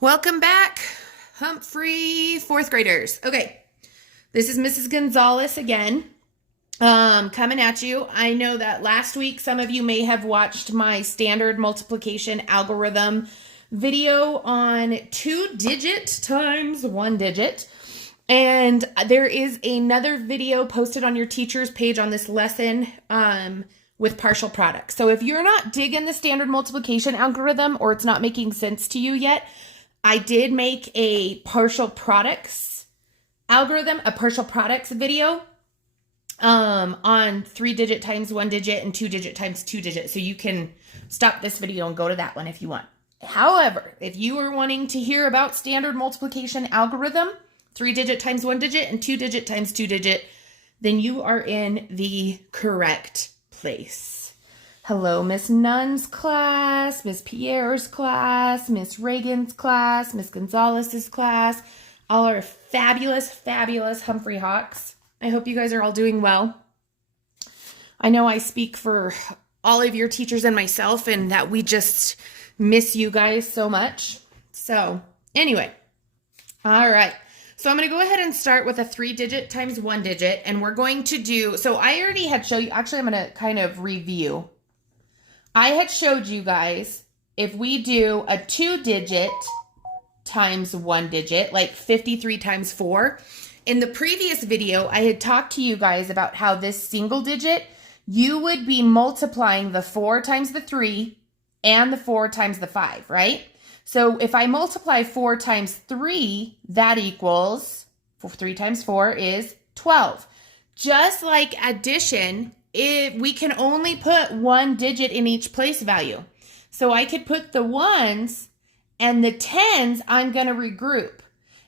Welcome back, Humphrey fourth graders. Okay, this is Mrs. Gonzalez again, coming at you. I know that last week some of you may have watched my standard multiplication algorithm video on 2-digit times 1-digit. And there is another video posted on your teacher's page on this lesson with partial products. So if you're not digging the standard multiplication algorithm or it's not making sense to you yet, I did make a partial products algorithm, a partial products video on 3-digit times 1-digit and 2-digit times 2-digit. So you can stop this video and go to that one if you want. However, if you are wanting to hear about standard multiplication algorithm, 3-digit times 1-digit and 2-digit times 2-digit, then you are in the correct place. Hello, Miss Nunn's class, Miss Pierre's class, Miss Reagan's class, Miss Gonzalez's class. All are fabulous, fabulous Humphrey Hawks. I hope you guys are all doing well. I know I speak for all of your teachers and myself, and that we just miss you guys so much. So anyway, all right. So I'm going to go ahead and start with a 3-digit times 1-digit, and we're going to do, so I already had showed you, actually I'm going to kind of review. I had showed you guys if we do a 2-digit times 1-digit, like 53 times 4. In the previous video, I had talked to you guys about how this single digit, you would be multiplying the 4 times the 3 and the 4 times the 5, right? So if I multiply 4 times 3, that equals, 3 times 4 is 12. Just like addition, we can only put 1 digit in each place value. So I could put the 1s and the 10s I'm going to regroup.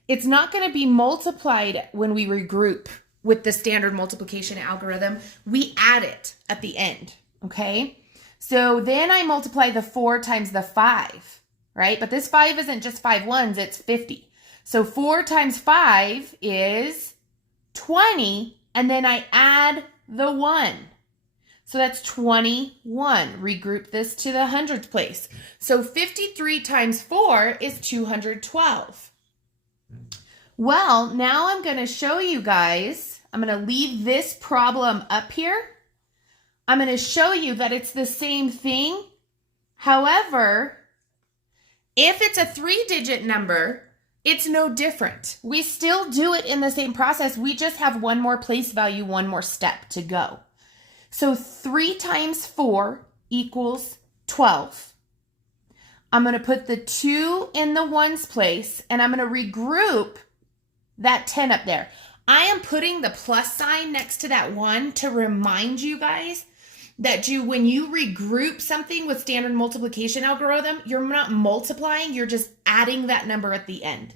It's not going to be multiplied when we regroup with the standard multiplication algorithm. We add it at the end, okay? So then I multiply the 4 times the 5, right? But this 5 isn't just 5 ones, it's 50. So 4 times 5 is 20, and then I add the 1. So that's 21. Regroup this to the hundredths place. So 53 times 4 is 212. Well, now I'm going to show you guys, I'm going to leave this problem up here. I'm going to show you that it's the same thing. However, if it's a 3-digit number, it's no different. We still do it in the same process. We just have one more place value, one more step to go. So 3 times 4 equals 12. I'm going to put the 2 in the ones place, and I'm going to regroup that 10 up there. I am putting the plus sign next to that 1 to remind you guys that when you regroup something with standard multiplication algorithm, you're not multiplying, you're just adding that number at the end.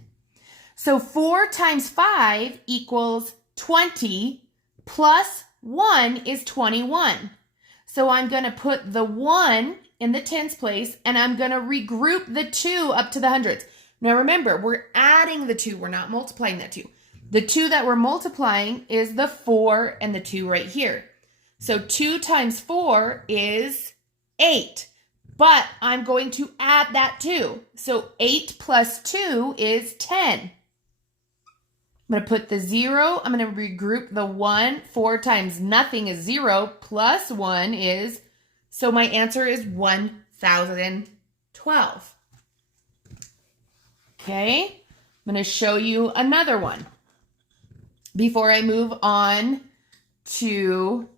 So 4 times 5 equals 20 plus 1 is 21. So I'm going to put the 1 in the tens place, and I'm going to regroup the 2 up to the hundreds. Now remember, we're adding the 2. We're not multiplying that 2. The 2 that we're multiplying is the 4 and the 2 right here. So 2 times 4 is 8. But I'm going to add that 2. So 8 plus 2 is 10. I'm going to put the 0. I'm going to regroup the 1. 4 times nothing is 0. Plus 1 is, so my answer is 1012. Okay, I'm going to show you another one before I move on to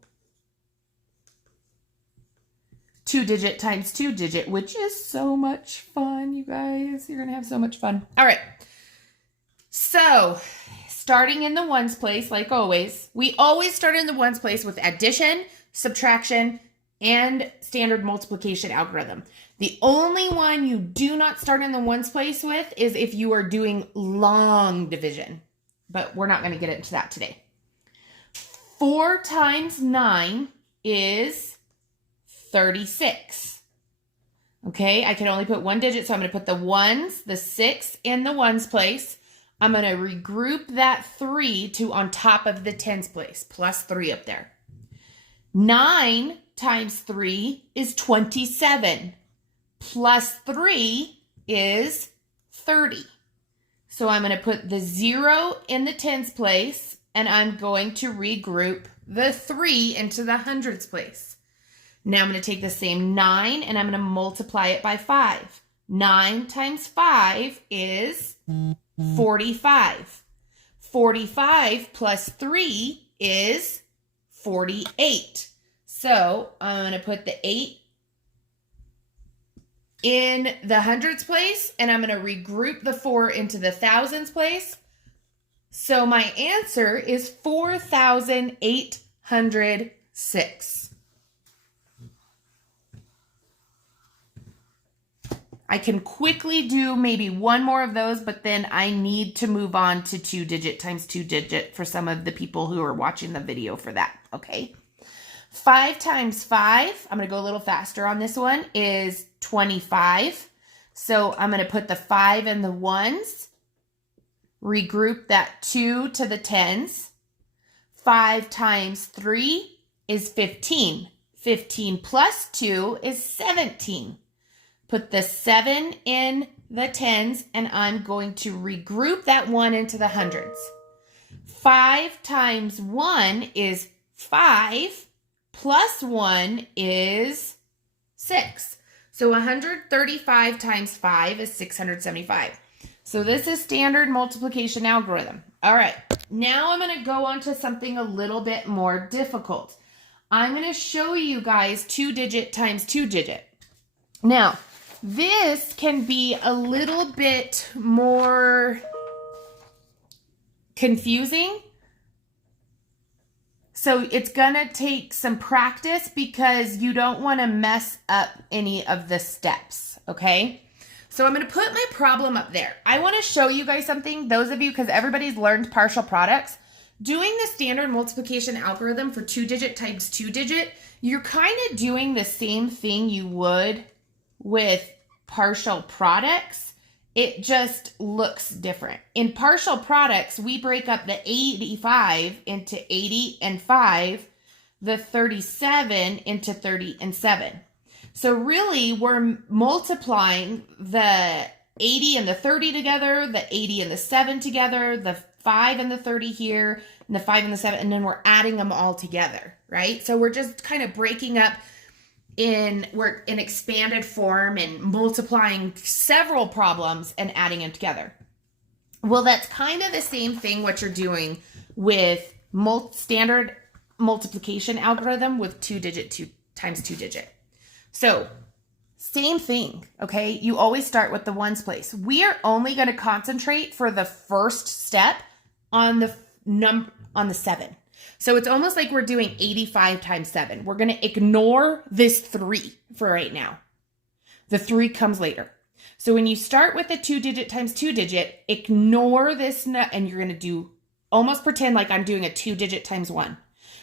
2-digit times 2-digit, which is so much fun, you guys. You're going to have so much fun. All right. So, starting in the ones place, like always, we always start in the ones place with addition, subtraction, and standard multiplication algorithm. The only one you do not start in the ones place with is if you are doing long division, but we're not going to get into that today. 4 times 9 is 36. Okay, I can only put 1 digit, so I'm going to put the 1s, the 6 in the ones place. I'm going to regroup that 3 to on top of the tens place, plus 3 up there. 9 times 3 is 27. Plus 3 is 30. So I'm going to put the 0 in the tens place, and I'm going to regroup the 3 into the hundreds place. Now I'm going to take the same 9 and I'm going to multiply it by 5. 9 times 5 is 45. 45 plus 3 is 48. So I'm going to put the 8 in the hundreds place, and I'm going to regroup the 4 into the thousands place. So my answer is 4,806. I can quickly do maybe one more of those, but then I need to move on to 2-digit times 2-digit for some of the people who are watching the video for that, okay? 5 times 5, I'm going to go a little faster on this one, is 25. So I'm going to put the 5 in the ones, regroup that 2 to the tens. 5 times 3 is 15. 15 plus 2 is 17. Put the 7 in the tens, and I'm going to regroup that 1 into the hundreds. 5 times 1 is 5, plus 1 is 6. So 135 times 5 is 675. So this is standard multiplication algorithm. All right, now I'm going to go on to something a little bit more difficult. I'm going to show you guys 2-digit times 2-digit. Now, this can be a little bit more confusing. So it's going to take some practice because you don't want to mess up any of the steps, okay? So I'm going to put my problem up there. I want to show you guys something, those of you, because everybody's learned partial products. Doing the standard multiplication algorithm for 2-digit times 2-digit, you're kind of doing the same thing you would with partial products. It just looks different. In partial products, we break up the 85 into 80 and 5, the 37 into 30 and 7. So really, we're multiplying the 80 and the 30 together, the 80 and the 7 together, the 5 and the 30 here, and the 5 and the 7, and then we're adding them all together, right? So we're just kind of breaking up we're in expanded form and multiplying several problems and adding them together. Well, that's kind of the same thing what you're doing with standard multiplication algorithm with 2-digit times 2-digit. So same thing, okay? You always start with the ones place. We are only going to concentrate for the first step on the 7. So it's almost like we're doing 85 times 7. We're going to ignore this 3 for right now. The 3 comes later. So when you start with the 2-digit times 2-digit, ignore this, and you're going to do, almost pretend like I'm doing a 2-digit times 1.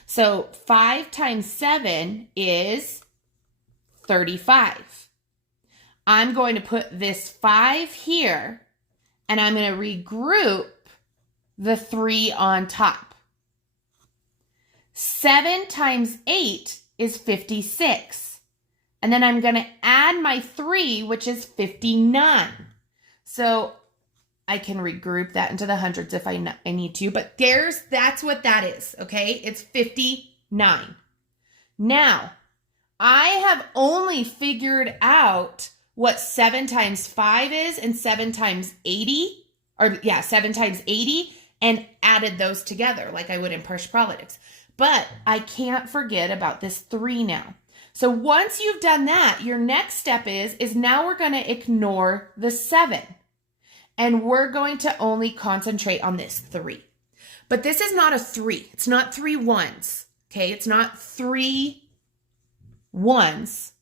So 5 times 7 is 35. I'm going to put this 5 here, and I'm going to regroup the 3 on top. 7 times 8 is 56. And then I'm going to add my 3, which is 59. So I can regroup that into the hundreds if I need to. But that's what that is, okay? It's 59. Now, I have only figured out what 7 times 5 is and 7 times 80. 7 times 80 and added those together like I would in partial products. But I can't forget about this 3 now. So once you've done that, your next step is now we're going to ignore the 7. And we're going to only concentrate on this 3. But this is not a 3. It's not 3 ones. Okay, it's not 3 ones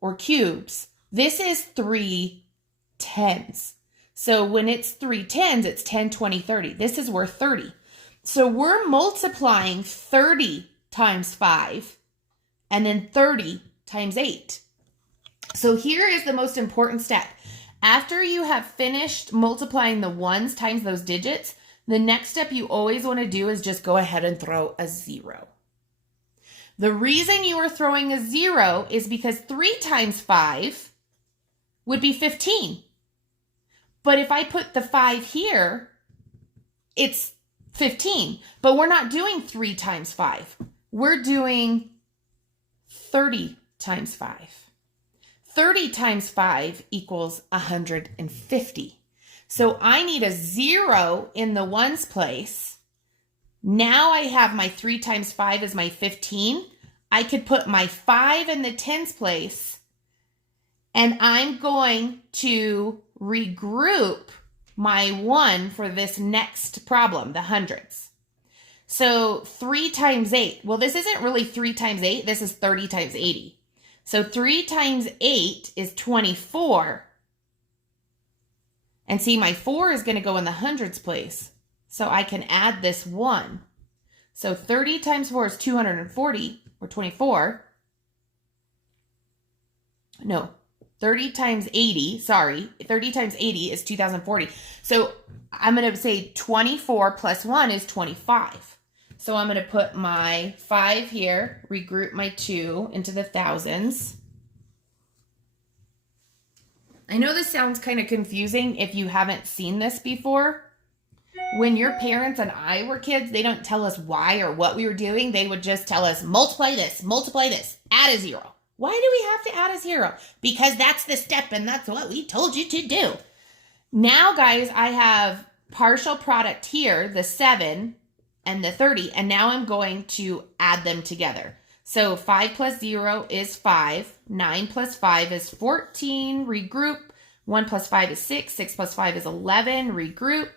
or cubes. This is 3 tens. So when it's 3 tens, it's 10, 20, 30. This is worth 30. So we're multiplying 30 times 5 and then 30 times 8. So here is the most important step. After you have finished multiplying the ones times those digits, the next step you always want to do is just go ahead and throw a 0. The reason you are throwing a 0 is because 3 times 5 would be 15. But if I put the 5 here, it's 15. But we're not doing 3 times 5. We're doing 30 times 5. 30 times 5 equals 150. So I need a 0 in the ones place. Now I have my 3 times 5 is my 15. I could put my 5 in the tens place, and I'm going to regroup my 1 for this next problem, the hundreds. So 3 times 8. Well, this isn't really 3 times 8. This is 30 times 80. So 3 times 8 is 24. And see, my 4 is going to go in the hundreds place. So I can add this 1. So 30 times 4 is 240, or 24. No, 30 times 80, sorry. 30 times 80 is 2040. So I'm going to say 24 plus 1 is 25. So I'm going to put my 5 here, regroup my 2 into the thousands. I know this sounds kind of confusing if you haven't seen this before. When your parents and I were kids, they don't tell us why or what we were doing. They would just tell us, multiply this, add a 0. Why do we have to add a 0? Because that's the step and that's what we told you to do. Now, guys, I have partial product here, the 7 and the 30, and now I'm going to add them together. So 5 plus 0 is 5. 9 plus 5 is 14. Regroup. 1 plus 5 is 6. 6 plus 5 is 11. Regroup.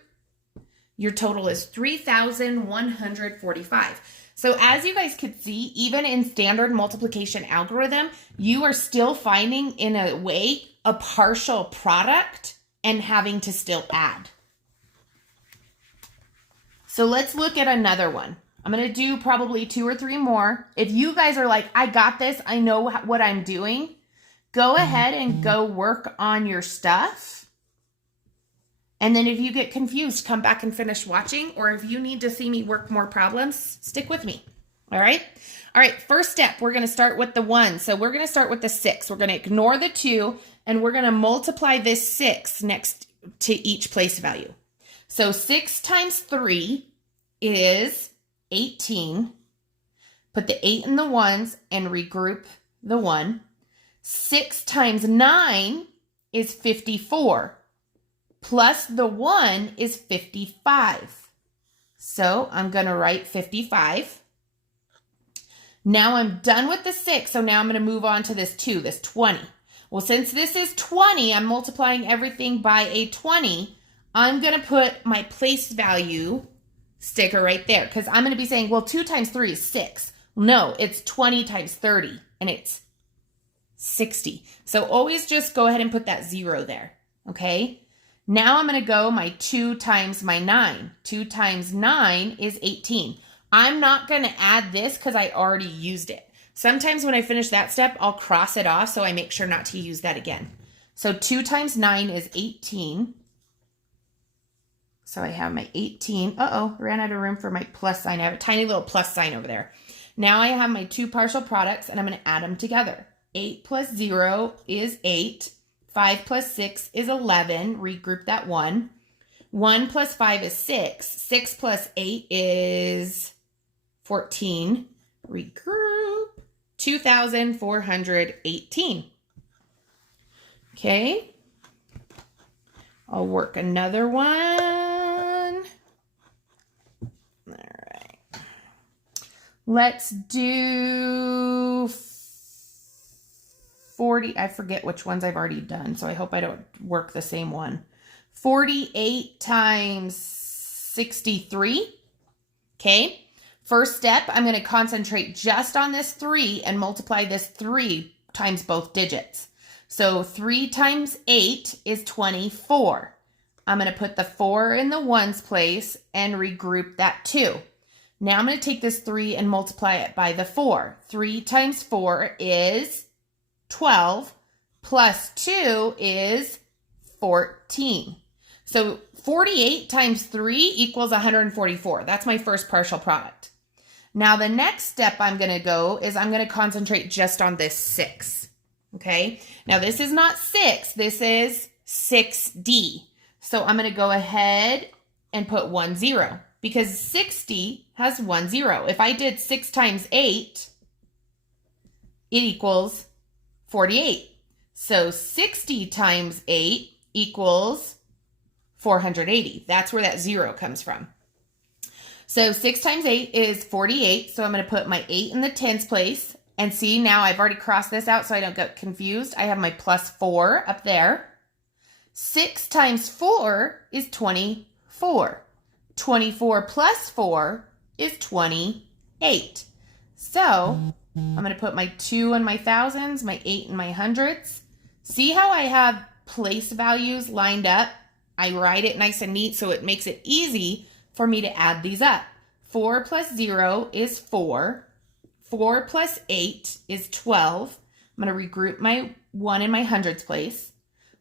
Your total is 3,145. So as you guys could see, even in standard multiplication algorithm, you are still finding, in a way, a partial product and having to still add. So let's look at another one. I'm going to do probably 2 or 3 more. If you guys are like, I got this, I know what I'm doing, go ahead and go work on your stuff. And then if you get confused, come back and finish watching. Or if you need to see me work more problems, stick with me. All right? All right, first step, we're going to start with the 1. So we're going to start with the 6. We're going to ignore the 2, and we're going to multiply this 6 next to each place value. So 6 times 3 is 18. Put the 8 in the ones and regroup the 1. 6 times 9 is 54. Plus the 1 is 55. So I'm going to write 55. Now I'm done with the 6, so now I'm going to move on to this 2, this 20. Well, since this is 20, I'm multiplying everything by a 20. I'm going to put my place value sticker right there, because I'm going to be saying, well, 2 times 3 is 6. No, it's 20 times 30, and it's 60. So always just go ahead and put that 0 there, okay? Now I'm going to go my 2 times my 9. 2 times 9 is 18. I'm not going to add this because I already used it. Sometimes when I finish that step, I'll cross it off so I make sure not to use that again. So 2 times 9 is 18. So I have my 18. Ran out of room for my plus sign. I have a tiny little plus sign over there. Now I have my 2 partial products, and I'm going to add them together. 8 plus 0 is 8. 5 plus 6 is 11. Regroup that 1. 1 plus 5 is 6. 6 plus 8 is 14. Regroup. 2,418. Okay. I'll work another one. All right. Let's do 40. I forget which ones I've already done, so I hope I don't work the same one. 48 times 63. Okay. First step, I'm going to concentrate just on this 3 and multiply this 3 times both digits. So 3 times 8 is 24. I'm going to put the 4 in the ones place and regroup that 2. Now I'm going to take this 3 and multiply it by the 4. 3 times 4 is 12, plus 2 is 14. So 48 times 3 equals 144. That's my first partial product. Now the next step I'm going to go is I'm going to concentrate just on this 6. Okay, now this is not 6, this is 6D. So I'm going to go ahead and put 1 0 because 60 has 1 0. If I did 6 times 8, it equals 48. So 60 times 8 equals 480. That's where that 0 comes from. So 6 times 8 is 48. So I'm going to put my 8 in the tens place. And see, now I've already crossed this out so I don't get confused. I have my plus 4 up there. 6 times 4 is 24. 24 plus 4 is 28. So I'm going to put my 2 in my thousands, my 8 in my hundreds. See how I have place values lined up? I write it nice and neat so it makes it easy for me to add these up. 4 plus 0 is 4. 4 plus 8 is 12. I'm going to regroup my 1 in my hundreds place.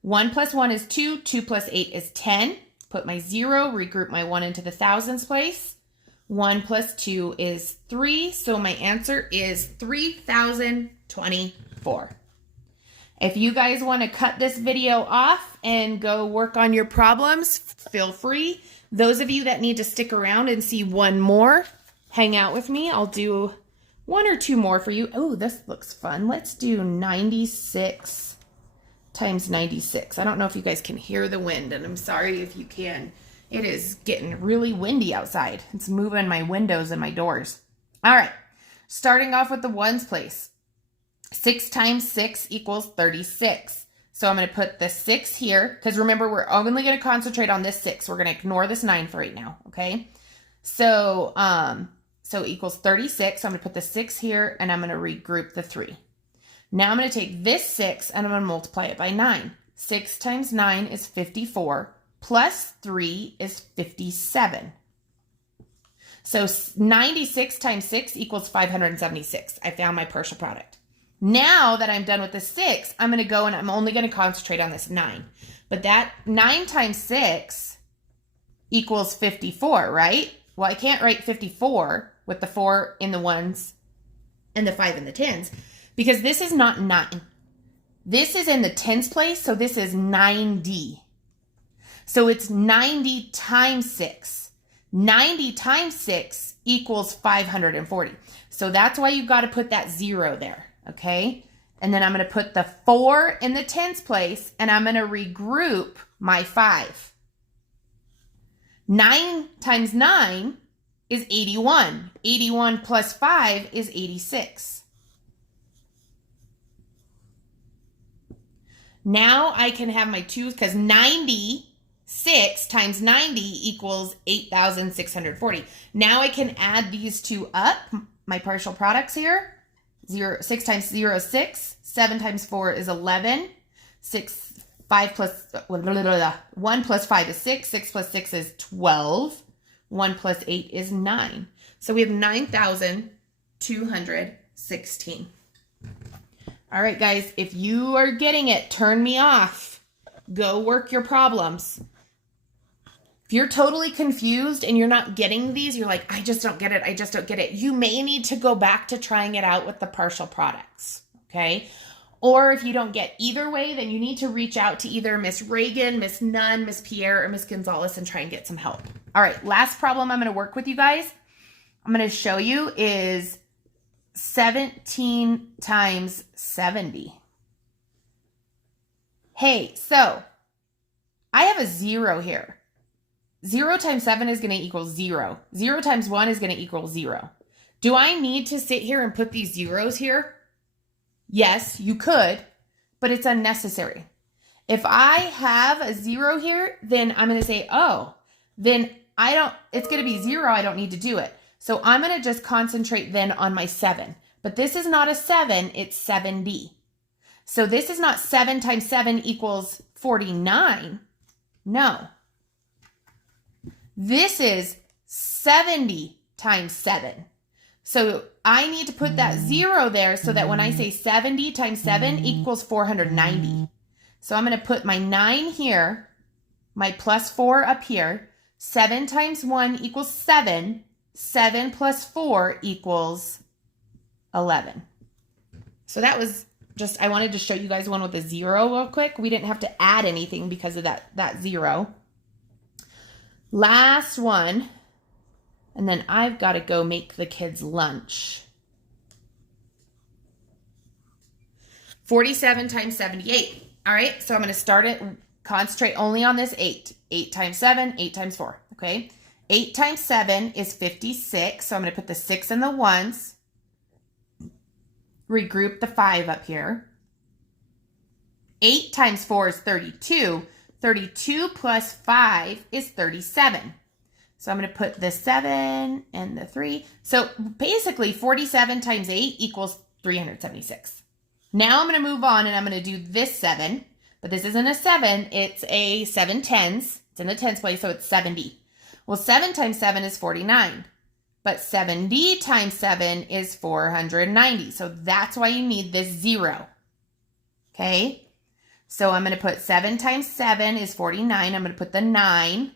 1 plus 1 is 2. 2 plus 8 is 10. Put my 0, regroup my 1 into the thousands place. 1 plus 2 is 3. So my answer is 3,024. If you guys want to cut this video off and go work on your problems, feel free. Those of you that need to stick around and see one more, hang out with me. I'll do 1 or 2 more for you. Oh, this looks fun. Let's do 96 times 96. I don't know if you guys can hear the wind, and I'm sorry if you can. It is getting really windy outside. It's moving my windows and my doors. All right, starting off with the ones place. 6 times 6 equals 36. So I'm going to put the 6 here, because remember, we're only going to concentrate on this 6. We're going to ignore this 9 for right now, okay? So it equals 36. So I'm going to put the 6 here, and I'm going to regroup the 3. Now I'm going to take this 6, and I'm going to multiply it by 9. 6 times 9 is 54, plus 3 is 57. So 96 times 6 equals 576. I found my partial product. Now that I'm done with the 6, I'm going to go and I'm only going to concentrate on this 9. But that 9 times 6 equals 54, right? Well, I can't write 54 with the 4 in the ones and the 5 in the tens because this is not 9. This is in the tens place, so this is 90. So it's 90 times 6. 90 times 6 equals 540. So that's why you've got to put that 0 there. Okay, and then I'm going to put the 4 in the tens place, and I'm going to regroup my 5. 9 times 9 is 81. 81 plus 5 is 86. Now I can have my 2s because 96 times 90 equals 8,640. Now I can add these 2 up, my partial products here. 6 times 0 is 6. 7 times 4 is 11. 1 plus 5 is 6. 6 plus 6 is 12. 1 plus 8 is 9. So we have 9,216. All right, guys, if you are getting it, turn me off. Go work your problems. If you're totally confused and you're not getting these, you're like, I just don't get it. I just don't get it. You may need to go back to trying it out with the partial products, okay? Or if you don't get either way, then you need to reach out to either Miss Reagan, Miss Nunn, Miss Pierre, or Miss Gonzalez and try and get some help. All right, last problem I'm going to work with you guys. I'm going to show you is 17 times 70. Hey, so I have a 0 here. 0 times 7 is going to equal 0. 0 times 1 is going to equal 0. Do I need to sit here and put these zeros here? Yes, you could, but it's unnecessary. If I have a 0 here, then I'm going to say, oh, then it's going to be 0. I don't need to do it. So I'm going to just concentrate then on my 7. But this is not a 7, it's 7D. So this is not 7 times 7 equals 49. No. This is 70 times 7. So I need to put that 0 there so that when I say 70 times 7 equals 490. So I'm going to put my 9 here, my plus 4 up here. 7 times 1 equals 7. 7 plus 4 equals 11. So that was just, I wanted to show you guys one with a 0 real quick. We didn't have to add anything because of that 0. Last one. And then I've got to go make the kids lunch. 47 times 78. All right, so I'm going to start it, concentrate only on this 8. 8 times 7, 8 times 4, okay? 8 times 7 is 56, so I'm going to put the 6 and the 1s. Regroup the 5 up here. 8 times 4 is 32. 32 plus 5 is 37. So I'm going to put the 7 and the 3. So basically 47 times 8 equals 376. Now I'm going to move on and I'm going to do this 7. But this isn't a 7. It's a 7 tens. It's in the tens place, so it's 70. Well, 7 times 7 is 49. But 70 times 7 is 490. So that's why you need this 0. Okay? So I'm going to put 7 times 7 is 49. I'm going to put the 9.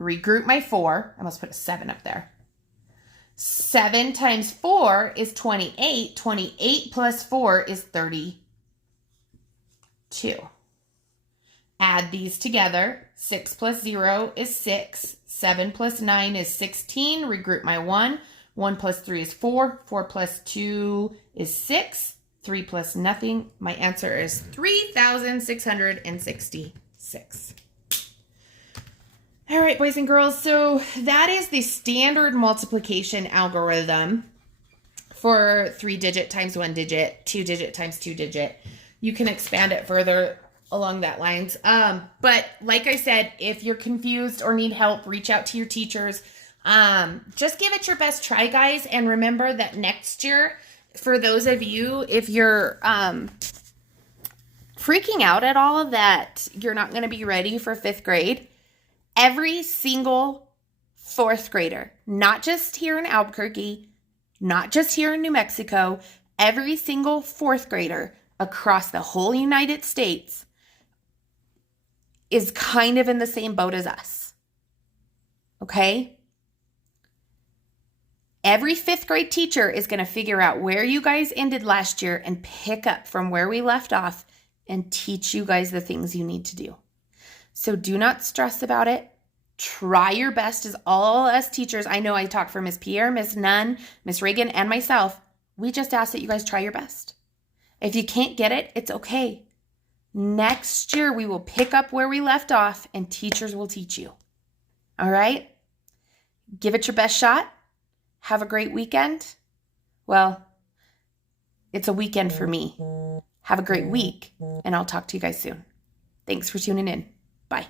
Regroup my 4. I must put a 7 up there. 7 times 4 is 28. 28 plus 4 is 32. Add these together. 6 plus 0 is 6. 7 plus 9 is 16. Regroup my 1. 1 plus 3 is 4. 4 plus 2 is 6. 3 plus nothing. My answer is 3,666. All right, boys and girls, so that is the standard multiplication algorithm for 3-digit times 1-digit, 2-digit times 2-digit. You can expand it further along that lines. But like I said, if you're confused or need help, reach out to your teachers. Just give it your best try, guys. And remember that next year, for those of you, if you're freaking out at all that you're not going to be ready for 5th grade, every single 4th grader, not just here in Albuquerque, not just here in New Mexico, every single 4th grader across the whole United States is kind of in the same boat as us. Okay? Every 5th grade teacher is going to figure out where you guys ended last year and pick up from where we left off and teach you guys the things you need to do. So do not stress about it. Try your best as all us teachers. I know I talk for Miss Pierre, Miss Nunn, Miss Reagan, and myself. We just ask that you guys try your best. If you can't get it, it's okay. Next year, we will pick up where we left off and teachers will teach you. All right? Give it your best shot. Have a great weekend. Well, it's a weekend for me. Have a great week, and I'll talk to you guys soon. Thanks for tuning in. Bye.